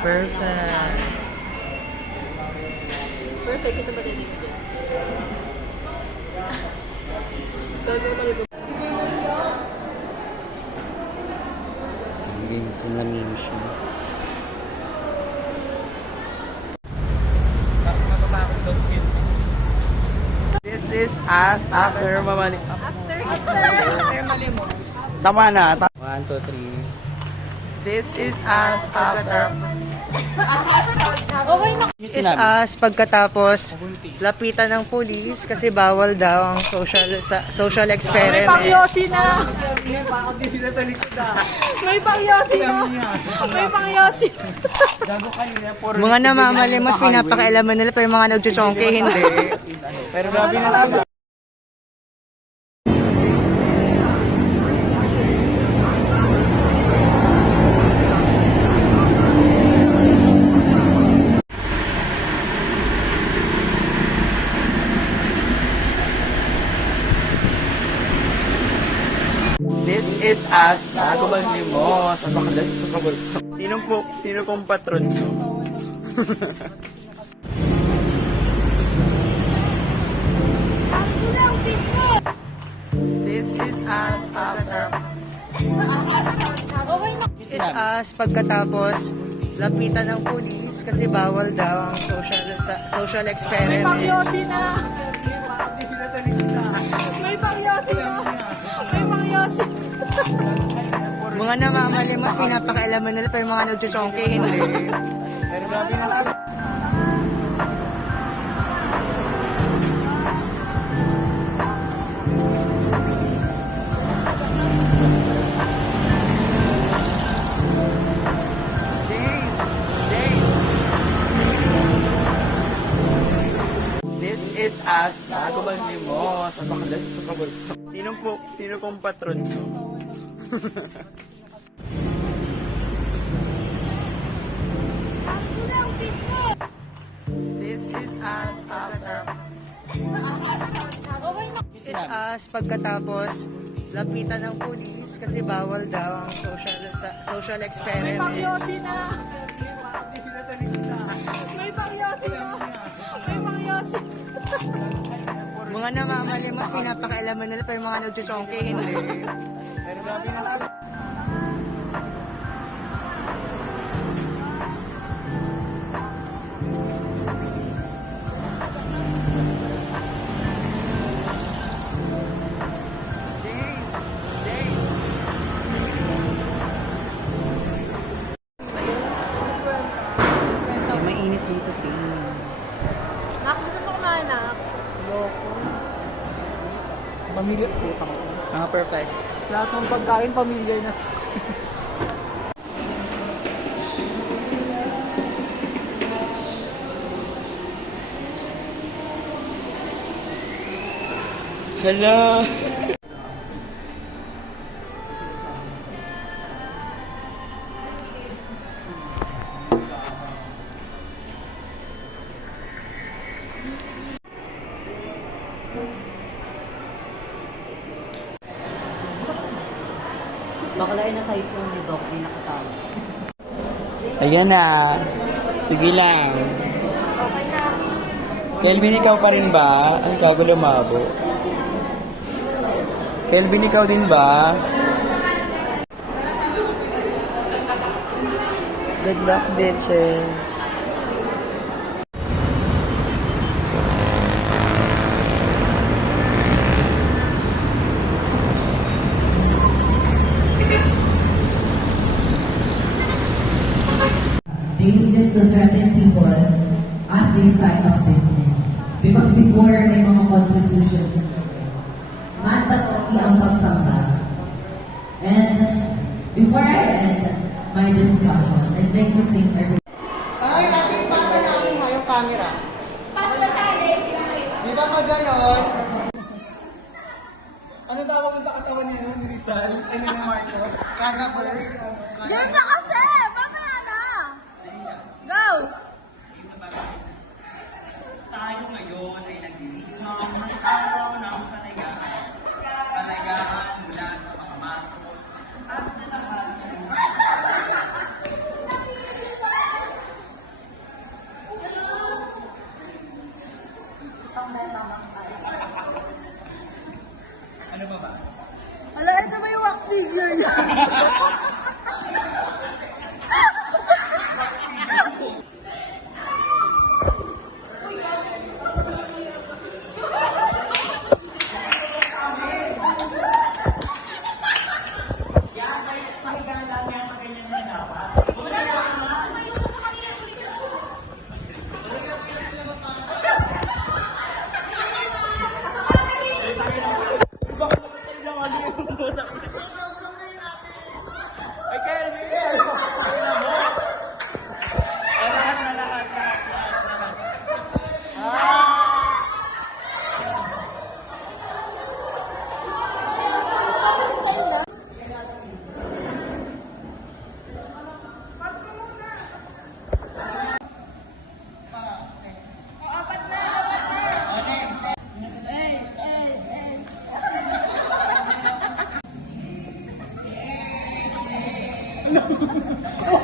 Perfect. Perfect, ito ba din? Games and lamig siya. This is us after mamali. After malimot. Tama na. 1, 2, 3. This is us after. Okay na. This is us pagkatapos lapitan ng pulis kasi bawal daw ang social May experiment. pangyosi na! May pangyosi na! May pangyosi! Mga namamalimos pinapakialaman nila pero yung mga nagchuchongke hindi. Pero grabe na. This is us bago maglimos. Ang makalat sa kabulso. Sino pong patron ko? This is us after. This is us pagkatapos lapitan ng pulis kasi bawal daw ang social May experiment. pangyosi na! May pangyosi na! May pangyosi! Mga namamalimos pinapakialaman nila pero yung mga nagchuchongke hindi. Pero grabe na. This is us bago maglimos. Ang makalat sa kabulso. Sino pong patron ko? This is us after. This is us pagkatapos lapitan ng pulis kasi bawal daw ang social May experiment. pangyosi na! May pangyosi na! May pangyosi! Mga namamalimos pinapakialaman nila pero yung mga nagchuchongke hindi. Pero grabe na. Mainit dito, Ting. Nak, gusto mo kumain, nak? Pamilya. Perfect. Lahat ng pagkain pamilya na sa Hello. Bakalain na side phone ni Doc, may nakatawag. Ayan na. Sige lang. Kelvin, ikaw pa rin ba? Ang kago lumabo. Kelvin, ikaw din ba? Good luck, bitches. They use it to threaten people as a sign of business. Because before, may mga contributions. Man but only ang pagsamba. And before I end my discussion, I'd like to thank everyone. Ay, laging pasa namin mo yung camera. Pasa na challenge. Di ba ka ganon? Ano tawag sa katawan niya nun, Rizal? Ano na Marcos? Kagapur. Yan na kasi! Mamaya na! Go! Tayo ngayon ay nag-iisang ng araw ng kanayahan. Kanayahan mula sa mga Marcos at sa lahat ng Yan, pahiga lang yan, ganyan na dapat. Bumaya ka na. Ay, kaya rin yun. Kaya mo. Lahat na lahat. No!